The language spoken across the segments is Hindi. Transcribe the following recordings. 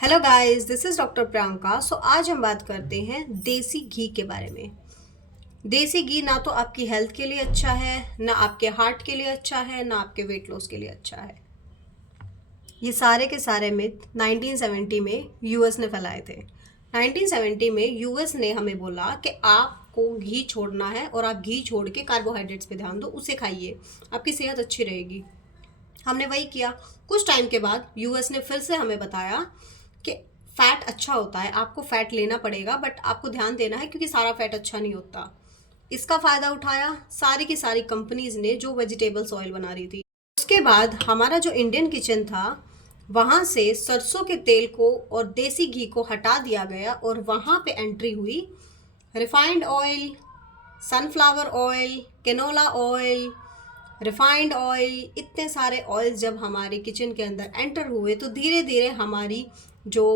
Hello guys, this is doctor Priyanka. आज हम बात करते हैं देसी घी के बारे में। देसी घी ना तो आपकी हेल्थ के लिए अच्छा है, ना आपके हार्ट के लिए अच्छा है, ना आपके वेट लॉस के लिए अच्छा है। ये सारे के सारे मिथ 1970 में यूएस ने फैलाए थे। 1970 में यूएस ने हमें बोला कि आपको घी छोड़ना है और आप घी छोड़ के कार्बोहाइड्रेट्स पे ध्यान दो, उसे खाइए, आपकी सेहत अच्छी रहेगी। हमने वही किया। कुछ टाइम के बाद यूएस ने फिर से हमें बताया कि फैट अच्छा होता है, आपको फैट लेना पड़ेगा, बट आपको ध्यान देना है क्योंकि सारा फैट अच्छा नहीं होता। इसका फ़ायदा उठाया सारी की सारी कंपनीज ने जो वेजिटेबल्स ऑयल बना रही थी। उसके बाद हमारा जो इंडियन किचन था, वहाँ से सरसों के तेल को और देसी घी को हटा दिया गया और वहाँ पे एंट्री हुई refined oil, sunflower oil, canola oil, refined oil. इतने सारे ऑयल जब हमारे किचन के अंदर एंटर हुए तो धीरे धीरे हमारी जो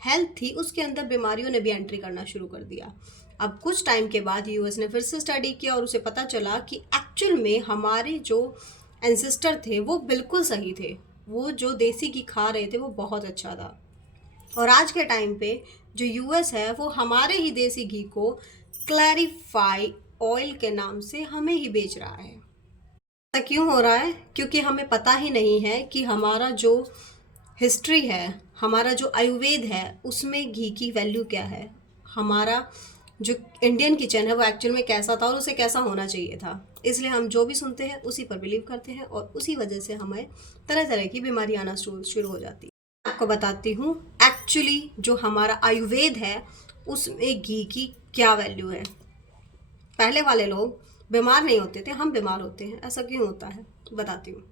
हेल्थ थी उसके अंदर बीमारियों ने भी एंट्री करना शुरू कर दिया। अब कुछ टाइम के बाद यूएस ने फिर से स्टडी किया और उसे पता चला कि एक्चुअल में हमारे जो एंसेस्टर थे वो बिल्कुल सही थे। वो जो देसी घी खा रहे थे वो बहुत अच्छा था। और आज के टाइम पे जो यूएस है वो हमारे ही देसी घी को क्लैरिफाई ऑयल के नाम से हमें ही बेच रहा है। ऐसा क्यों हो रहा है? क्योंकि हमें पता ही नहीं है कि हमारा जो हिस्ट्री है, हमारा जो आयुर्वेद है, उसमें घी की वैल्यू क्या है। हमारा जो इंडियन किचन है वो एक्चुअल में कैसा था और उसे कैसा होना चाहिए था। इसलिए हम जो भी सुनते हैं उसी पर बिलीव करते हैं और उसी वजह से हमें तरह तरह की बीमारी आना शुरू हो जाती है। आपको बताती हूँ एक्चुअली जो हमारा आयुर्वेद है उसमें घी की क्या वैल्यू है। पहले वाले लोग बीमार नहीं होते थे, हम बीमार होते हैं। ऐसा क्यों होता है बताती हूँ।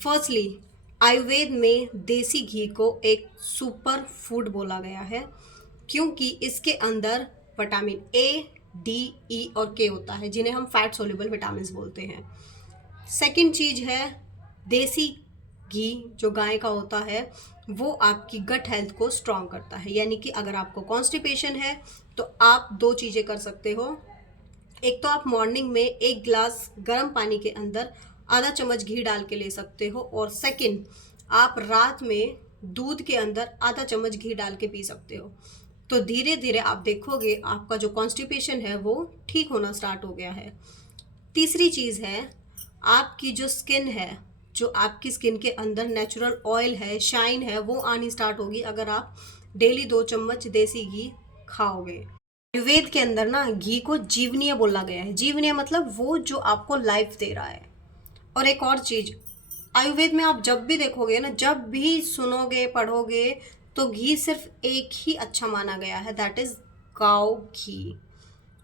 फर्स्टली, आयुर्वेद में देसी घी को एक सुपर फूड बोला गया है क्योंकि इसके अंदर विटामिन ए, डी, ई और के होता है, जिन्हें हम फैट सोल्यूबल विटामिन बोलते हैं। सेकंड चीज है, देसी घी जो गाय का होता है वो आपकी गट हेल्थ को स्ट्रांग करता है। यानी कि अगर आपको कॉन्स्टिपेशन है तो आप दो चीज़ें कर सकते हो। एक तो आप मॉर्निंग में एक गिलास गर्म पानी के अंदर आधा चम्मच घी डाल के ले सकते हो, और सेकंड, आप रात में दूध के अंदर आधा चम्मच घी डाल के पी सकते हो। तो धीरे धीरे आप देखोगे आपका जो कॉन्स्टिपेशन है वो ठीक होना स्टार्ट हो गया है। तीसरी चीज़ है, आपकी जो स्किन है, जो आपकी स्किन के अंदर नेचुरल ऑयल है, शाइन है, वो आनी स्टार्ट होगी अगर आप डेली 2 चम्मच देसी घी खाओगे। आयुर्वेद के अंदर ना घी को जीवनीय बोला गया है। जीवनीय मतलब वो जो आपको लाइफ दे रहा है। और एक और चीज, आयुर्वेद में आप जब भी देखोगे ना, जब भी सुनोगे पढ़ोगे, तो घी सिर्फ एक ही अच्छा माना गया है, दैट इज काऊ घी।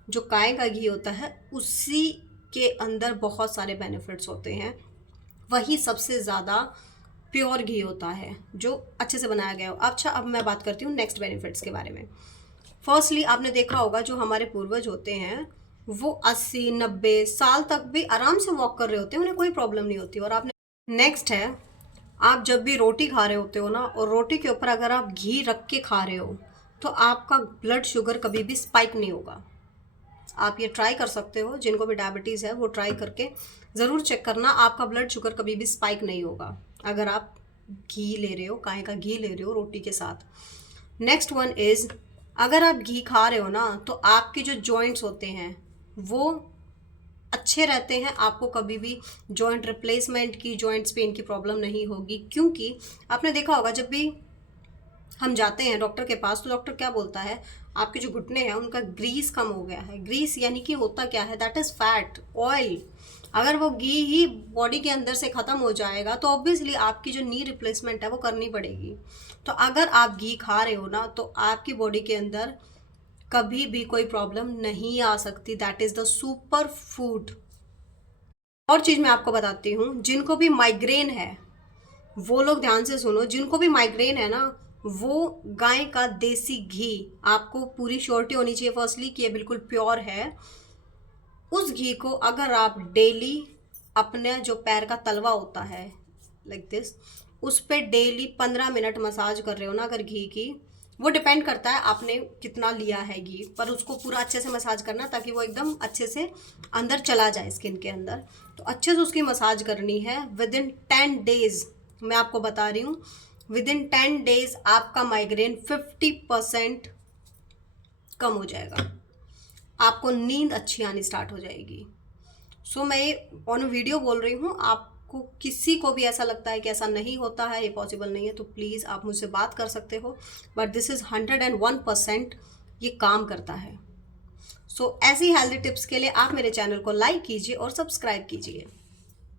जो गाय का घी होता है उसी के अंदर बहुत सारे बेनिफिट्स होते हैं। वही सबसे ज़्यादा प्योर घी होता है जो अच्छे से बनाया गया हो। अच्छा, अब मैं बात करती हूँ नेक्स्ट बेनिफिट्स के बारे में। फर्स्टली, आपने देखा होगा जो हमारे पूर्वज होते हैं वो 80-90 साल तक भी आराम से वॉक कर रहे होते हैं, उन्हें कोई प्रॉब्लम नहीं होती। और आपने नेक्स्ट है, आप जब भी रोटी खा रहे होते हो ना, और रोटी के ऊपर अगर आप घी रख के खा रहे हो तो आपका ब्लड शुगर कभी भी स्पाइक नहीं होगा। आप ये ट्राई कर सकते हो, जिनको भी डायबिटीज़ है वो ट्राई करके ज़रूर चेक करना, आपका ब्लड शुगर कभी भी स्पाइक नहीं होगा अगर आप घी ले रहे हो, गाय का घी ले रहे हो रोटी के साथ। नेक्स्ट वन इज़, अगर आप घी खा रहे हो ना तो आपके जो जॉइंट्स होते हैं वो अच्छे रहते हैं। आपको कभी भी जॉइंट रिप्लेसमेंट की, जॉइंट्स पेन की प्रॉब्लम नहीं होगी। क्योंकि आपने देखा होगा जब भी हम जाते हैं डॉक्टर के पास तो डॉक्टर क्या बोलता है, आपके जो घुटने हैं उनका ग्रीस कम हो गया है। ग्रीस यानी कि होता क्या है, दैट इज़ फैट, ऑयल। अगर वो घी ही बॉडी के अंदर से ख़त्म हो जाएगा तो ऑब्वियसली आपकी जो नी रिप्लेसमेंट है वो करनी पड़ेगी। तो अगर आप घी खा रहे हो ना तो आपकी बॉडी के अंदर कभी भी कोई प्रॉब्लम नहीं आ सकती। That is the super food. और चीज़ मैं आपको बताती हूँ, जिनको भी माइग्रेन है वो लोग ध्यान से सुनो, जिनको भी माइग्रेन है ना, वो गाय का देसी घी, आपको पूरी श्योरिटी होनी चाहिए फर्स्टली कि ये बिल्कुल प्योर है। उस घी को अगर आप डेली अपने जो पैर का तलवा होता है लाइक दिस, उस पर डेली 15 मिनट मसाज कर रहे हो ना अगर घी की, वो डिपेंड करता है आपने कितना लिया है घी, पर उसको पूरा अच्छे से मसाज करना ताकि वो एकदम अच्छे से अंदर चला जाए स्किन के अंदर। तो अच्छे से उसकी मसाज करनी है। विद इन 10 डेज मैं आपको बता रही हूँ, विद इन 10 डेज आपका माइग्रेन 50% कम हो जाएगा, आपको नींद अच्छी आनी स्टार्ट हो जाएगी। सो मैं ये ऑन वीडियो बोल रही हूँ, आपको किसी को भी ऐसा लगता है कि ऐसा नहीं होता है, ये पॉसिबल नहीं है, तो प्लीज़ आप मुझसे बात कर सकते हो, बट दिस इज़ 101% ये काम करता है। सो ऐसी हेल्दी टिप्स के लिए आप मेरे चैनल को लाइक कीजिए और सब्सक्राइब कीजिए।